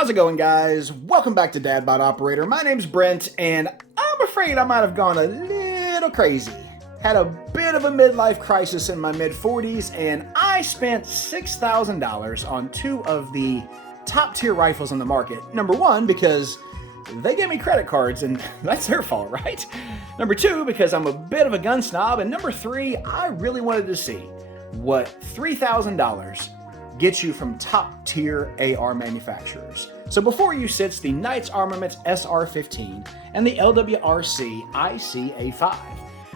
How's it going, guys? Welcome back to DadBodOperator. My name's Brent, and I'm afraid I might have gone a little crazy. Had a bit of a midlife crisis in my mid-40s, and I spent $6,000 on two of the top-tier rifles on the market. Number one, because they gave me credit cards, and that's their fault, right? Number two, because I'm a bit of a gun snob, and number three, I really wanted to see what $3,000 gets you from top-tier AR manufacturers. So before you sits the Knights Armament SR-15 and the LWRC ICA-5.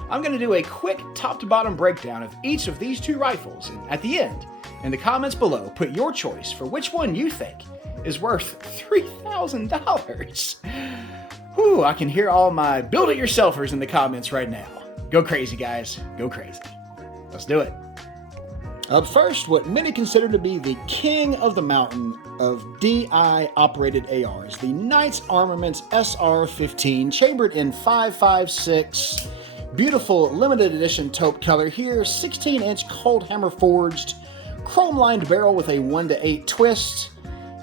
I'm going to do a quick top-to-bottom breakdown of each of these two rifles, and at the end, in the comments below, put your choice for which one you think is worth $3,000. Whew, I can hear all my build-it-yourselfers in the comments right now. Go crazy, guys. Go crazy. Let's do it. Up first, what many consider to be the king of the mountain of DI-operated ARs, the Knights Armament SR-15, chambered in 5.56, beautiful limited edition taupe color here, 16-inch cold hammer forged, chrome-lined barrel with a 1-to-8 twist,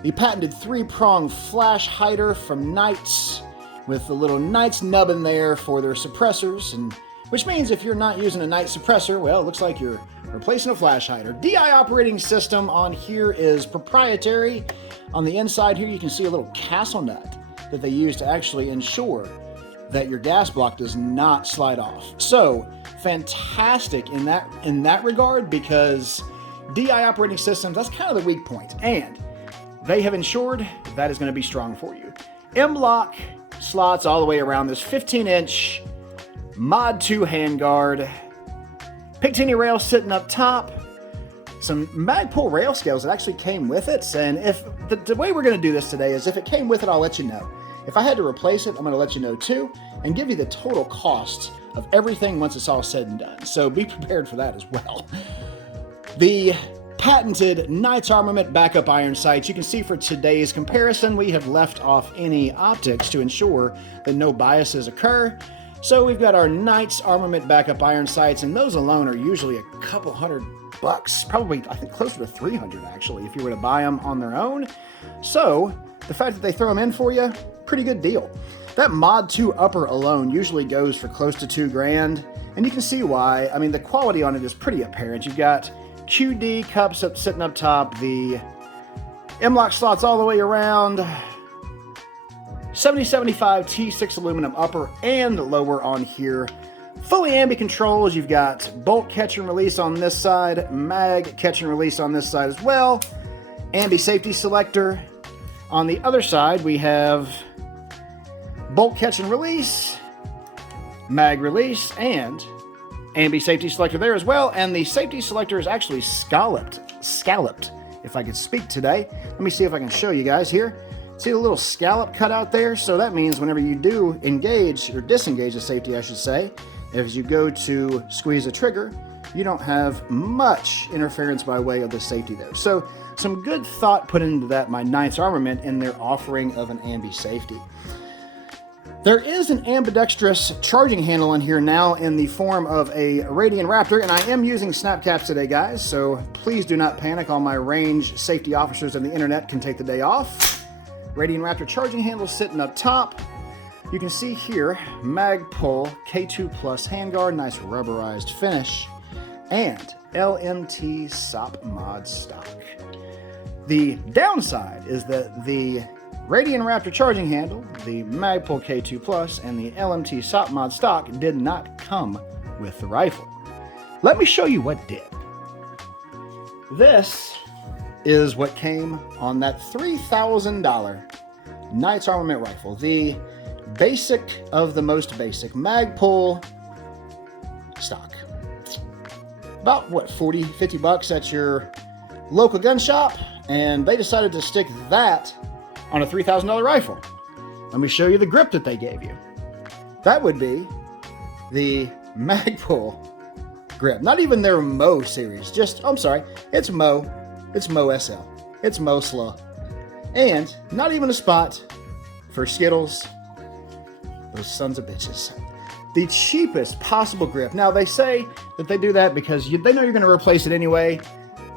the patented 3-prong flash hider from Knights, with the little Knights nub in there for their suppressors, and which means if you're not using a Knights suppressor, well, it looks like you're replacing a flash hider. DI operating system on here is proprietary. On the inside here, you can see a little castle nut that they use to actually ensure that your gas block does not slide off. So fantastic in that regard, because DI operating systems, that's kind of the weak point, and they have ensured that is going to be strong for you. M-lock slots all the way around this 15-inch Mod 2 handguard. Picatinny rail sitting up top. Some Magpul rail scales that actually came with it. And if the way we're going to do this today is if it came with it, I'll let you know. If I had to replace it, I'm going to let you know too, and give you the total cost of everything once it's all said and done. So be prepared for that as well. The patented Knights Armament backup iron sights. You can see for today's comparison, we have left off any optics to ensure that no biases occur. So we've got our Knights Armament backup iron sights, and those alone are usually a couple $100, probably I think closer to 300 actually, if you were to buy them on their own. So the fact that they throw them in for you, pretty good deal. That Mod 2 upper alone usually goes for close to $2,000, and you can see why. I mean, the quality on it is pretty apparent. You've got QD cups sitting up top, the M-lock slots all the way around, 7075 T6 aluminum upper and lower on here. Fully ambi controls. You've got bolt catch and release on this side, mag catch and release on this side as well. Ambi safety selector. On the other side, we have bolt catch and release, mag release, and ambi safety selector there as well. And the safety selector is actually scalloped, if I could speak today. Let me see if I can show you guys here. See the little scallop cut out there? So that means whenever you do engage, or disengage the safety, I should say, as you go to squeeze a trigger, you don't have much interference by way of the safety there. So some good thought put into that, my Knights Armament, in their offering of an ambi safety. There is an ambidextrous charging handle in here now in the form of a Radian Raptor, and I am using snap caps today, guys, so please do not panic. All my range safety officers on the internet can take the day off. Radian Raptor charging handle sitting up top. You can see here, Magpul K2 Plus handguard, nice rubberized finish, and LMT SOP mod stock. The downside is that the Radian Raptor charging handle, the Magpul K2 Plus, and the LMT SOP mod stock did not come with the rifle. Let me show you what did. This is what came on that $3,000 Knights Armament rifle. The basic of the most basic Magpul stock. About what, 40, 50 bucks at your local gun shop, and they decided to stick that on a $3,000 rifle. Let me show you the grip that they gave you. That would be the Magpul grip. Not even their Mo series, just, I'm sorry, it's Mo. It's Mo SL. It's Mo Slow. And not even a spot for Skittles. Those sons of bitches. The cheapest possible grip. Now, they say that they do that because they know you're going to replace it anyway.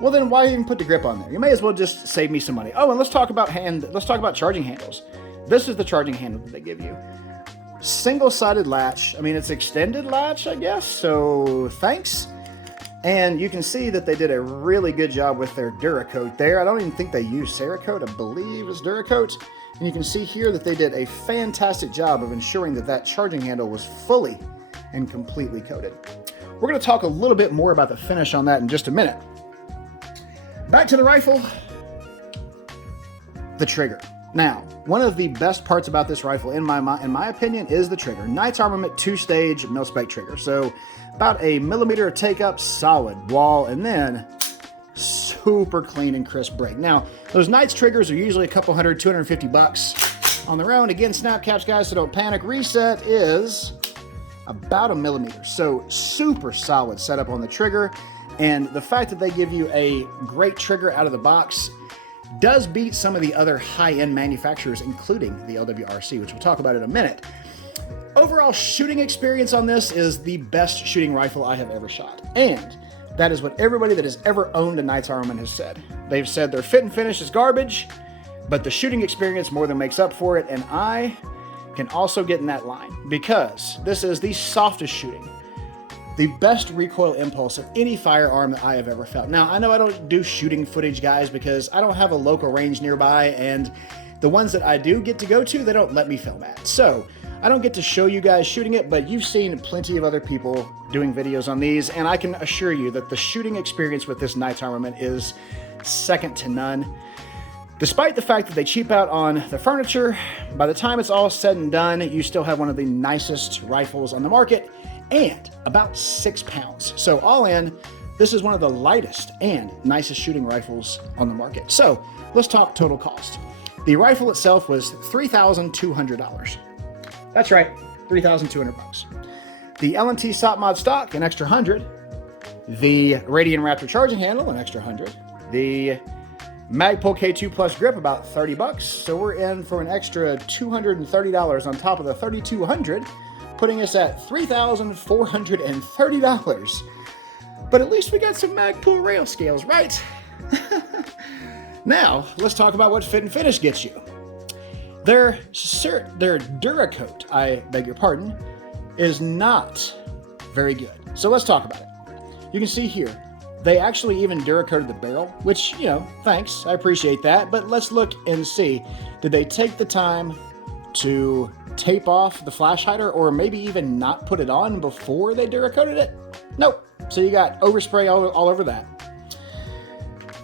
Well, then why even put the grip on there? You may as well just save me some money. Oh, and let's talk about charging handles. This is the charging handle that they give you. Single-sided latch. I mean, it's extended latch, I guess, so thanks. And you can see that they did a really good job with their Duracoat there. I don't even think they used Cerakote. I believe it's Duracoat. And you can see here that they did a fantastic job of ensuring that that charging handle was fully and completely coated. We're going to talk a little bit more about the finish on that in just a minute. Back to the rifle, the trigger. Now, one of the best parts about this rifle, in my opinion, is the trigger. Knights Armament 2-stage mil-spec trigger. So about a millimeter of take-up, solid wall, and then super clean and crisp break. Now, those Knights triggers are usually a couple hundred, $250 on their own. Again, snap caps, guys, so don't panic. Reset is about a millimeter. So super solid setup on the trigger. And the fact that they give you a great trigger out of the box does beat some of the other high-end manufacturers, including the LWRC, which we'll talk about in a minute. Overall shooting experience on this is the best shooting rifle I have ever shot. And that is what everybody that has ever owned a Knights Armament has said. They've said their fit and finish is garbage, but the shooting experience more than makes up for it, and I can also get in that line because this is the softest shooting, the best recoil impulse of any firearm that I have ever felt. Now, I know I don't do shooting footage, guys, because I don't have a local range nearby, and the ones that I do get to go to, they don't let me film at. So I don't get to show you guys shooting it, but you've seen plenty of other people doing videos on these, and I can assure you that the shooting experience with this Knights Armament is second to none. Despite the fact that they cheap out on the furniture, by the time it's all said and done, you still have one of the nicest rifles on the market, and about 6 pounds. So all in, this is one of the lightest and nicest shooting rifles on the market. So let's talk total cost. The rifle itself was $3,200. That's right, $3,200. The L&T SOP Mod stock, an extra $100. The Radian Raptor charging handle, an extra $100. The Magpul K2 Plus grip, about $30. So we're in for an extra $230 on top of the $3,200. Putting us at $3,430. But at least we got some Magpul rail scales, right? Now, let's talk about what fit and finish gets you. Their Duracoat, I beg your pardon, is not very good. So let's talk about it. You can see here, they actually even Duracoated the barrel, which, you know, thanks, I appreciate that. But let's look and see, did they take the time to tape off the flash hider, or maybe even not put it on before they Duracoated it? Nope. So you got overspray all over that.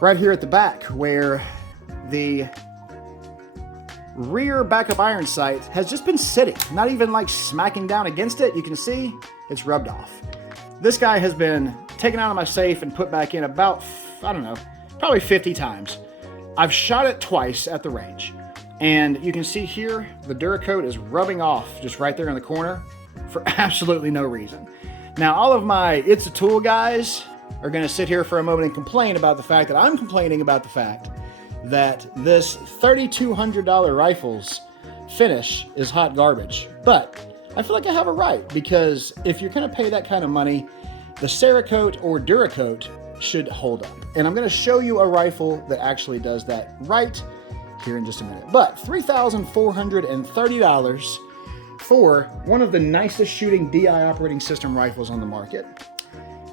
Right here at the back, where the rear backup iron sight has just been sitting, not even like smacking down against it. You can see it's rubbed off. This guy has been taken out of my safe and put back in about, I don't know, probably 50 times. I've shot it twice at the range. And you can see here, the Duracoat is rubbing off just right there in the corner for absolutely no reason. Now, all of my It's a Tool guys are going to sit here for a moment and complain about the fact that I'm complaining about the fact that this $3,200 rifle's finish is hot garbage. But I feel like I have a right, because if you're going to pay that kind of money, the Cerakote or Duracoat should hold up. And I'm going to show you a rifle that actually does that right here in just a minute. But $3,430 for one of the nicest shooting DI operating system rifles on the market.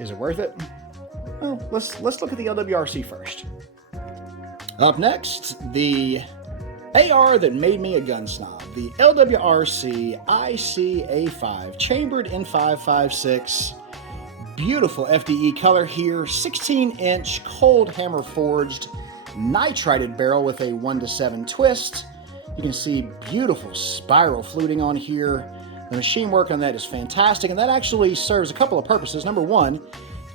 Is it worth it? Well, let's look at the LWRC first. Up next, the AR that made me a gun snob, the LWRC ICA5, chambered in 5.56. Beautiful FDE color here, 16-inch cold hammer forged nitrided barrel with a 1-to-7 twist. You can see beautiful spiral fluting on here. The machine work on that is fantastic, and that actually serves a couple of purposes. Number one,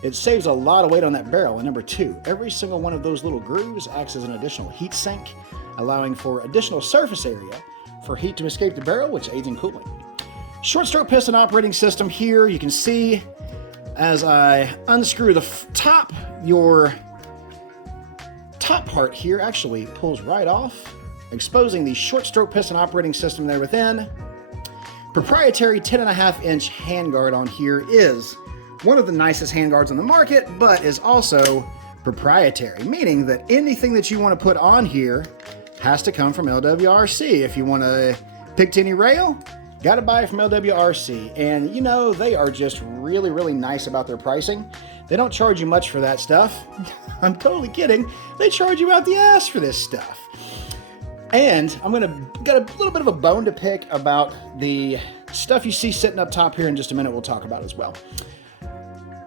it saves a lot of weight on that barrel, and number two, every single one of those little grooves acts as an additional heat sink, allowing for additional surface area for heat to escape the barrel, which aids in cooling. Short stroke piston operating system here. You can see as I unscrew the top, your top part here actually pulls right off, exposing the short stroke piston operating system there within. Proprietary 10.5-inch handguard on here is one of the nicest handguards on the market, but is also proprietary, meaning that anything that you want to put on here has to come from LWRC. If you want to pick any rail, got to buy it from LWRC. And you know, they are just really, really nice about their pricing. They don't charge you much for that stuff. I'm totally kidding. They charge you out the ass for this stuff. And I'm got a little bit of a bone to pick about the stuff you see sitting up top here in just a minute. We'll talk about as well.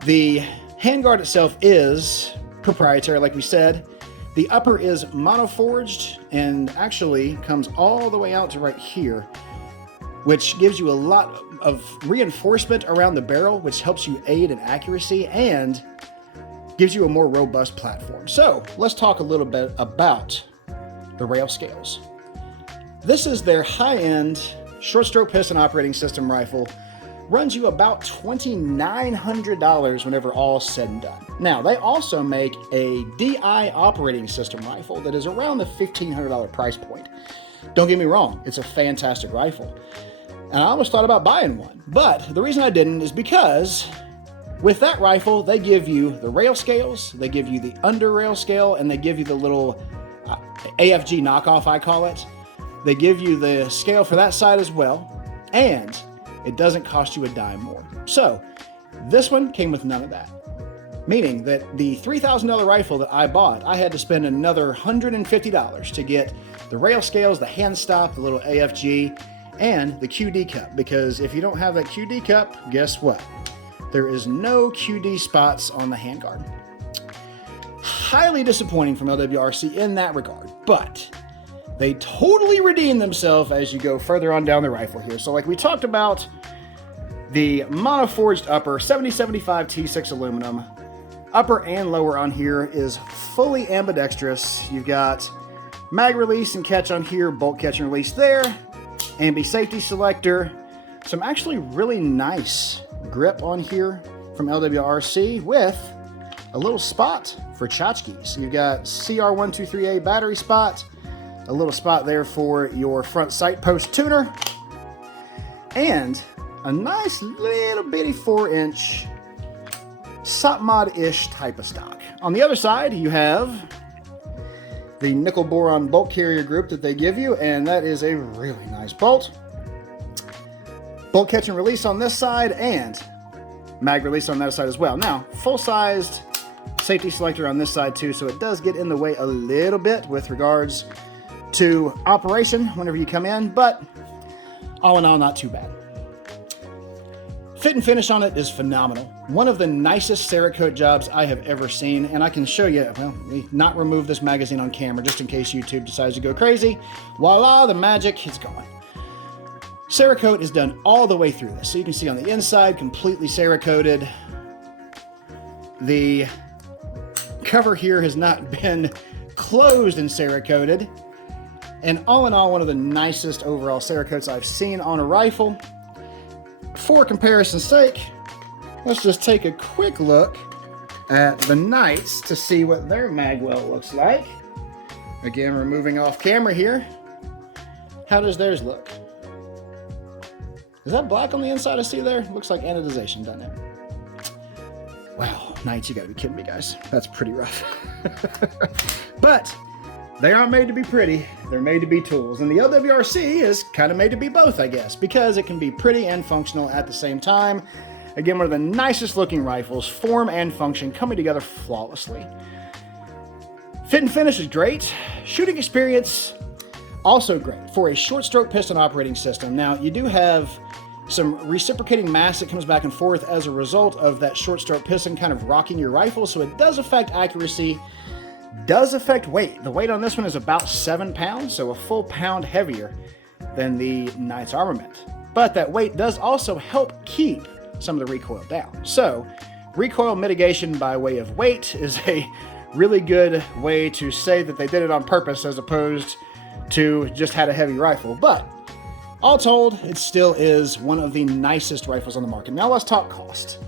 The handguard itself is proprietary, like we said. The upper is mono-forged and actually comes all the way out to right here, which gives you a lot of reinforcement around the barrel, which helps you aid in accuracy and gives you a more robust platform. So let's talk a little bit about the rail scales. This is their high-end short stroke piston operating system rifle. Runs you about $2,900 whenever all's said and done. Now, they also make a DI operating system rifle that is around the $1,500 price point. Don't get me wrong, it's a fantastic rifle. And I almost thought about buying one, but the reason I didn't is because with that rifle, they give you the rail scales, they give you the under rail scale, and they give you the little AFG knockoff, I call it. They give you the scale for that side as well, and it doesn't cost you a dime more. So this one came with none of that, meaning that the $3,000 rifle that I bought, I had to spend another $150 to get the rail scales, the hand stop, the little AFG, and the QD cup, because if you don't have that QD cup, guess what? There is no QD spots on the handguard. Highly disappointing from LWRC in that regard, but they totally redeem themselves as you go further on down the rifle here. So like we talked about, the mono-forged upper, 7075 T6 aluminum. Upper and lower on here is fully ambidextrous. You've got mag release and catch on here, bolt catch and release there, ambi safety selector, some actually really nice grip on here from LWRC with a little spot for tchotchkes. You've got CR123A battery spot, a little spot there for your front sight post tuner, and a nice little bitty 4-inch SOP mod-ish type of stock. On the other side, you have the nickel boron bolt carrier group that they give you, and that is a really nice bolt. Bolt catch and release on this side, and mag release on that side as well. Now, full-sized safety selector on this side too, so it does get in the way a little bit with regards to operation whenever you come in, but all in all, not too bad. Fit and finish on it is phenomenal. One of the nicest Cerakote jobs I have ever seen, and I can show you, well, not remove this magazine on camera just in case YouTube decides to go crazy. Voila, the magic is gone. Cerakote is done all the way through this. So you can see on the inside, completely Cerakoted. The cover here has not been closed and Cerakoted. And all in all, one of the nicest overall Cerakotes I've seen on a rifle. For comparison's sake, let's just take a quick look at the Knights to see what their magwell looks like. Again, removing off camera here. How does theirs look? Is that black on the inside I see there? Looks like anodization, doesn't it? Wow, Knights, you gotta be kidding me, guys. That's pretty rough. But they aren't made to be pretty, they're made to be tools. And the LWRC is kind of made to be both, I guess, because it can be pretty and functional at the same time. Again, one of the nicest looking rifles, form and function coming together flawlessly. Fit and finish is great. Shooting experience, also great for a short stroke piston operating system. Now, you do have some reciprocating mass that comes back and forth as a result of that short stroke piston kind of rocking your rifle, so it does affect accuracy. Does affect weight. The weight on this one is about 7 pounds, so a full pound heavier than the Knights armament. But that weight does also help keep some of the recoil down. So recoil mitigation by way of weight is a really good way to say that they did it on purpose as opposed to just had a heavy rifle. But all told, it still is one of the nicest rifles on the market. Now let's talk cost.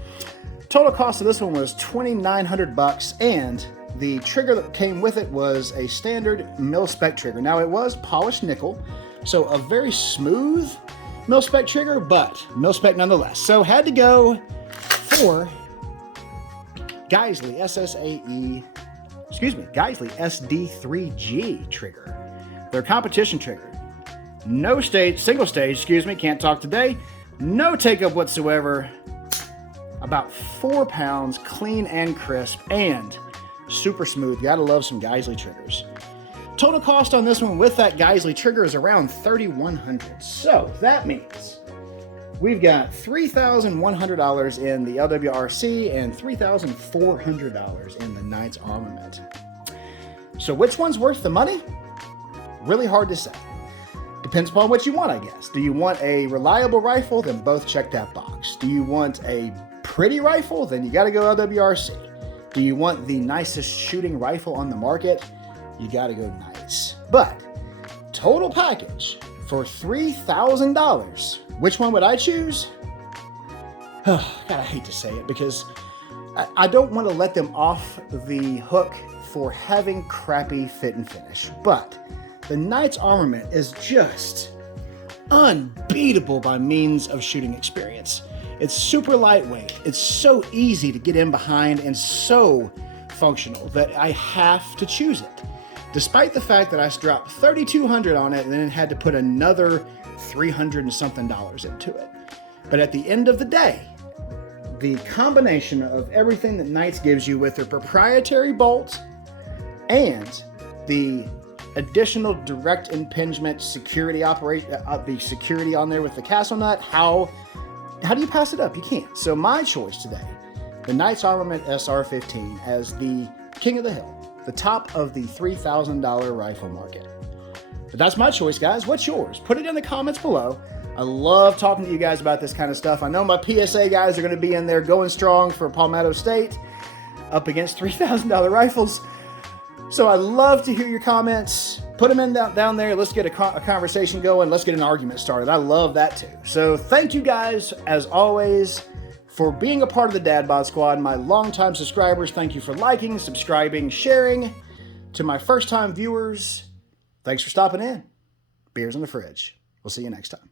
Total cost of this one was $2,900, and the trigger that came with it was a standard mil-spec trigger. Now, it was polished nickel, so a very smooth mil-spec trigger, but mil-spec nonetheless. So had to go for Geisley SSAE Geisley SD3G trigger. Their competition trigger. No stage, single stage, can't talk today. No take-up whatsoever. About 4 pounds, clean and crisp, and super smooth. Gotta love some Geisley triggers. Total cost on this one with that Geisley trigger is around $3,100. So that means we've got $3,100 in the LWRC and $3,400 in the Knight's Armament. So which one's worth the money? Really hard to say. Depends upon what you want, I guess. Do you want a reliable rifle? Then both check that box. Do you want a pretty rifle? Then you gotta go LWRC. Do you want the nicest shooting rifle on the market? You gotta go Knights. But total package for $3,000, which one would I choose? God, I hate to say it because I don't want to let them off the hook for having crappy fit and finish. But the Knight's Armament is just unbeatable by means of shooting experience. It's super lightweight. It's so easy to get in behind and so functional that I have to choose it. Despite the fact that I dropped $3,200 on it and then had to put another $300 and something into it. But at the end of the day, the combination of everything that Knights gives you with their proprietary bolt and the additional direct impingement security the security on there with the castle nut, how do you pass it up? You can't. So my choice today, the Knight's Armament SR-15 as the king of the hill, the top of the $3,000 rifle market. But that's my choice, guys. What's yours? Put it in the comments below. I love talking to you guys about this kind of stuff. I know my PSA guys are going to be in there going strong for Palmetto State up against $3,000 rifles. So I'd love to hear your comments. Put them in down there. Let's get a conversation going. Let's get an argument started. I love that too. So thank you guys, as always, for being a part of the DadBod Squad. My longtime subscribers, thank you for liking, subscribing, sharing. To my first-time viewers, thanks for stopping in. Beers in the fridge. We'll see you next time.